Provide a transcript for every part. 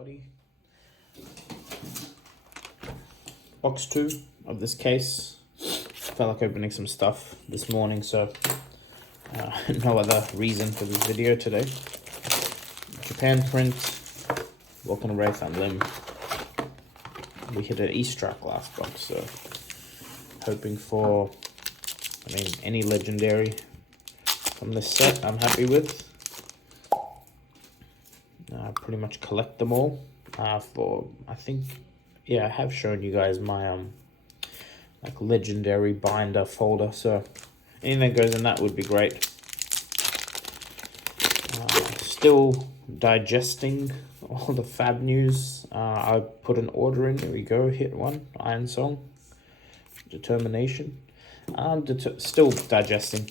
everybody. Box 2 of this case. Felt like opening some stuff this morning, so no other reason for this video today. Japan print, Welcome to Wraith Unlim. We hit an E-Strike last box, so hoping for, any legendary from this set I'm happy with. Pretty much collect them all for, I have shown you guys my legendary binder folder, so anything that goes in that would be great. Still digesting all the Fab news. I put an order in, there we go, hit one, Iron Song, Determination. Still digesting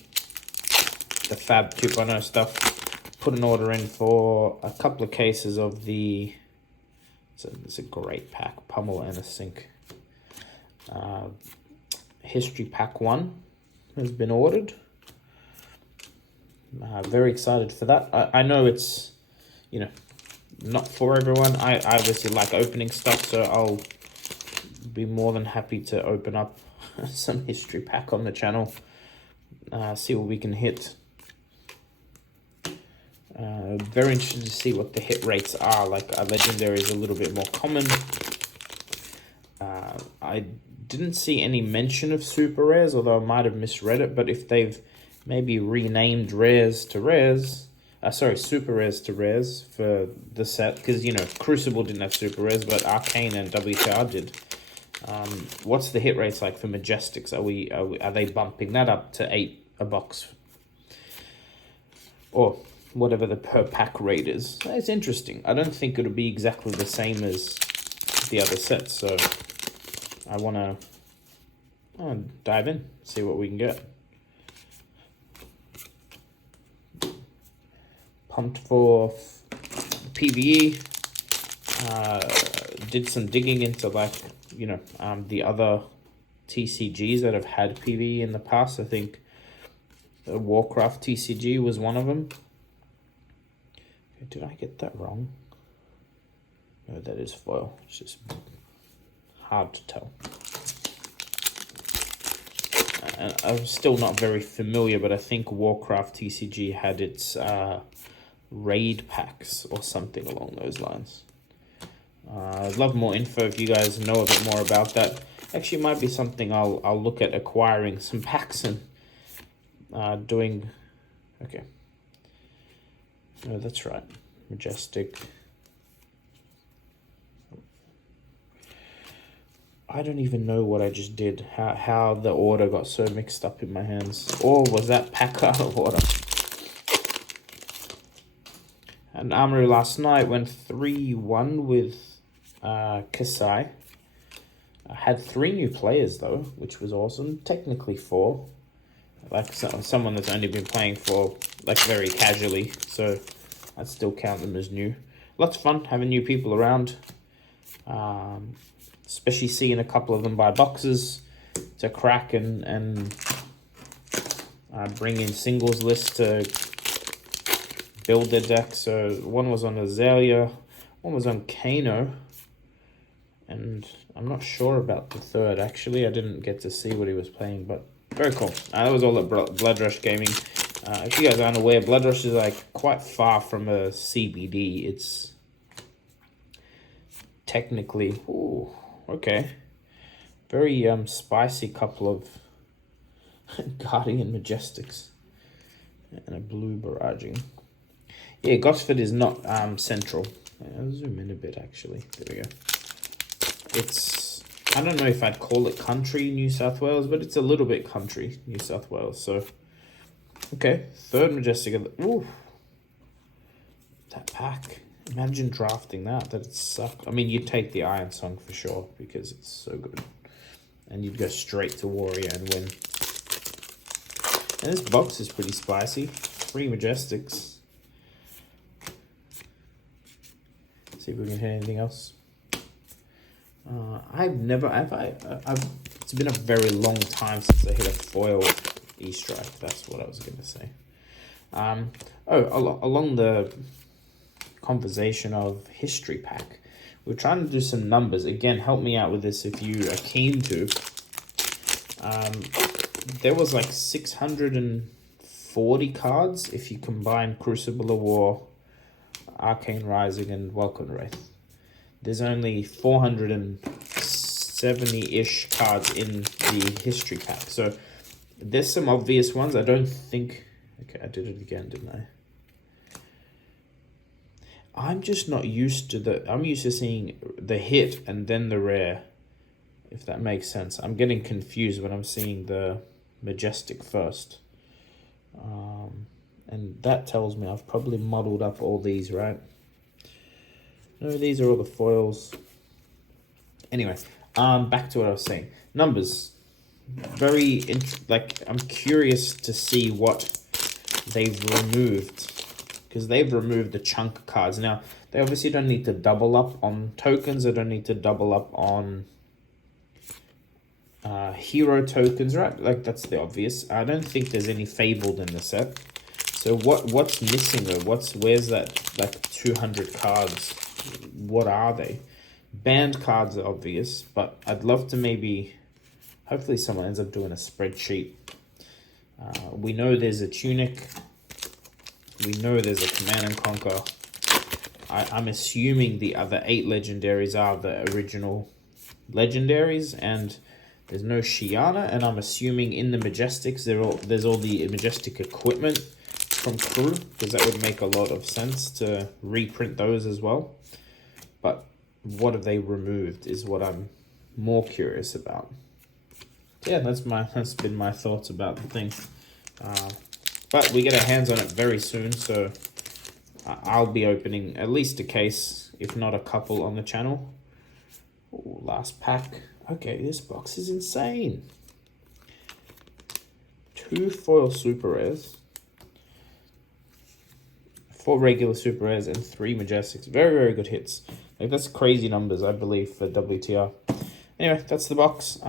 the Fab 2.0 stuff. Put an order in for a couple of cases of the, it's a great pack, Pummel and a Sink. History Pack 1 has been ordered. Very excited for that. I know it's, not for everyone. I obviously like opening stuff, so I'll be more than happy to open up some History Pack on the channel. See what we can hit. Very interested to see what the hit rates are. Like a legendary is a little bit more common. I didn't see any mention of super rares, although I might have misread it. But if they've maybe renamed rares to rares, super rares to rares for the set, because Crucible didn't have super rares, but Arcane and WTR did. What's the hit rates like for Majestics? Are they bumping that up to 8 a box, or whatever the per pack rate is? It's interesting. I don't think it'll be exactly the same as the other sets, so I want to dive in, see what we can get. Pumped for PvE. Did some digging into the other TCGs that have had PvE in the past. I think the Warcraft TCG was one of them. Did I get that wrong? No, that is foil. It's just hard to tell. And I'm still not very familiar, but I think Warcraft TCG had its raid packs or something along those lines. I'd love more info if you guys know a bit more about that. Actually, it might be something I'll look at acquiring some packs and doing. Okay. No, that's right. Majestic. I don't even know what I just did. How the order got so mixed up in my hands. Or was that pack out of order? And Armory last night went 3-1 with Kasai. I had 3 new players though, which was awesome. Technically 4. Like someone that's only been playing for very casually, so I'd still count them as new. Lots of fun having new people around, especially seeing a couple of them buy boxes to crack and bring in singles list to build their deck. So one was on Azalea, one was on Kano, and I'm not sure about the third. Actually, I didn't get to see what he was playing, but very cool. That was all at Blood Rush Gaming. If you guys aren't aware, Blood Rush is quite far from a CBD. It's technically, very spicy couple of Guardian Majestics and a blue barraging. Yeah, Gosford is not central. I'll zoom in a bit actually. There we go. It's, I don't know if I'd call it country New South Wales, but it's a little bit country New South Wales. So, okay, third Majestic. Ooh, that pack. Imagine drafting that. That'd suck. I mean, you'd take the Iron Song for sure because it's so good. And you'd go straight to Warrior and win. And this box is pretty spicy. 3 Majestics. See if we can hit anything else. It's been a very long time since I hit a foil E-Strike. That's what I was going to say. Along the conversation of history pack. We're trying to do some numbers. Again, help me out with this if you are keen to. There was like 640 cards if you combine Crucible of War, Arcane Rising, and Welcome Wraith. There's only 470-ish cards in the history pack. So there's some obvious ones. I don't think... Okay, I did it again, didn't I? I'm just not used to the... I'm used to seeing the hit and then the rare, if that makes sense. I'm getting confused when I'm seeing the Majestic first. And that tells me I've probably muddled up all these, right? No, these are all the foils. Anyway, back to what I was saying. Numbers. I'm curious to see what they've removed, because they've removed a chunk of cards. Now, they obviously don't need to double up on tokens. They don't need to double up on hero tokens, right? Like, that's the obvious. I don't think there's any Fabled in the set. So what's missing though? Where's that, like, 200 cards? What are they? Banned cards are obvious, but I'd love to maybe... Hopefully someone ends up doing a spreadsheet. We know there's a Tunic. We know there's a Command and Conquer. I'm assuming the other 8 legendaries are the original legendaries, and there's no Shiana, and I'm assuming in the Majestics there's all the Majestic equipment from Crew, because that would make a lot of sense to reprint those as well. But what have they removed is what I'm more curious about. Yeah, that's been my thoughts about the thing. But we get our hands on it very soon, so I'll be opening at least a case, if not a couple, on the channel. Ooh, last pack. Okay, this box is insane. 2 foil super rares, 4 regular super rares, and 3 Majestics. Very, very good hits. Like, that's crazy numbers, I believe, for WTR. Anyway, that's the box.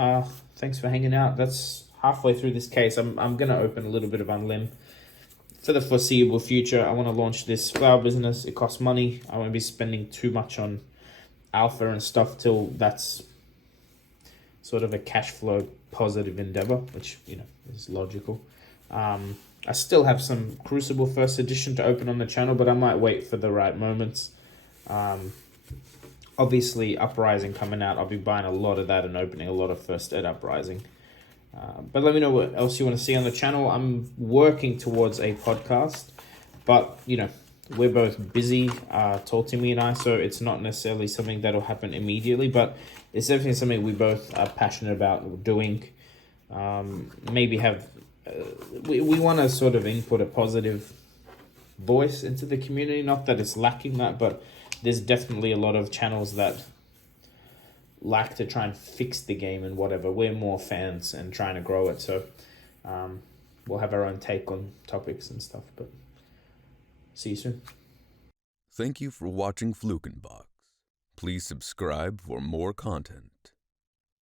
Thanks for hanging out. That's halfway through this case. I'm going to open a little bit of Unlim. For the foreseeable future, I want to launch this flower business. It costs money. I won't be spending too much on alpha and stuff till that's sort of a cash flow positive endeavor, which, you know, is logical. I still have some Crucible first edition to open on the channel, but I might wait for the right moments. Obviously, Uprising coming out, I'll be buying a lot of that and opening a lot of First Ed Uprising. But let me know what else you want to see on the channel. I'm working towards a podcast, but, you know, we're both busy, Timmy and I, so it's not necessarily something that'll happen immediately, but it's definitely something we both are passionate about doing. Maybe have... we want to sort of input a positive voice into the community. Not that it's lacking that, but there's definitely a lot of channels that like to try and fix the game and whatever. We're more fans and trying to grow it, so we'll have our own take on topics and stuff. But see you soon. Thank you for watching Fluke Box. Please subscribe for more content.